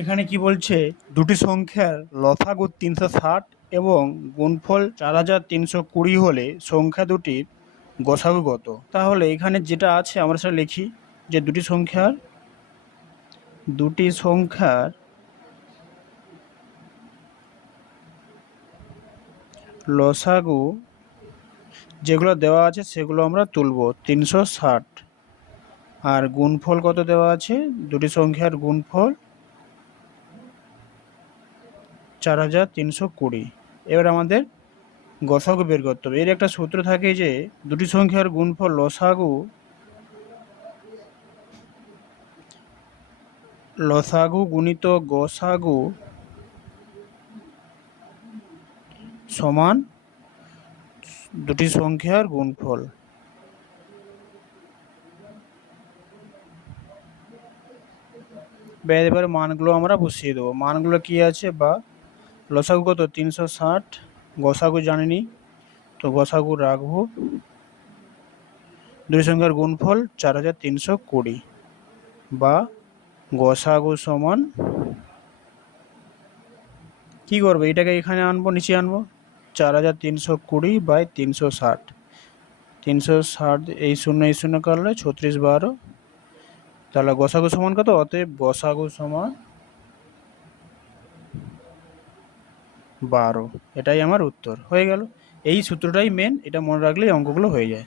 এখানে কি বলছে, দুটি সংখ্যার লসাগু 360 এবং গুণফল 4320 হলে সংখ্যা দুটির গসাগু কত। তাহলে এখানে যেটা আছে আমরা সেটা লিখি, যে দুটি সংখ্যার লসাগু যেগুলো দেওয়া আছে সেগুলো আমরা তুলব 360, আর গুণফল কত দেওয়া আছে, দুটি সংখ্যার গুণফল 4320। এবার আমাদের গসাগু বের করতে হবে। এর একটা সূত্র থাকে যে দুটি সংখ্যার গুণফল লসাগু গুণিত গসাগু সমান দুটি সংখ্যার গুণফল। এবারে মানগুলো আমরা বসিয়ে দেবো। মানগুলো কি আছে, বা লসাগু কত 360, গসাগু জানিনি তো গসাগু রাখবো, দুই সংখ্যার গুণফল 4320, বা গসাগু সমান কি করবো, এটাকে এখানে আনবো, নিচে আনবো, 4320/360। 360 এই শূন্য করলে 36 12, তাহলে গসাগু সমান কত, অতএব গসাগু সমান 12। এটাই আমার উত্তর হয়ে গেল। এই সূত্রটাই মেন, এটা মনে রাখলেই অঙ্কগুলো হয়ে যায়।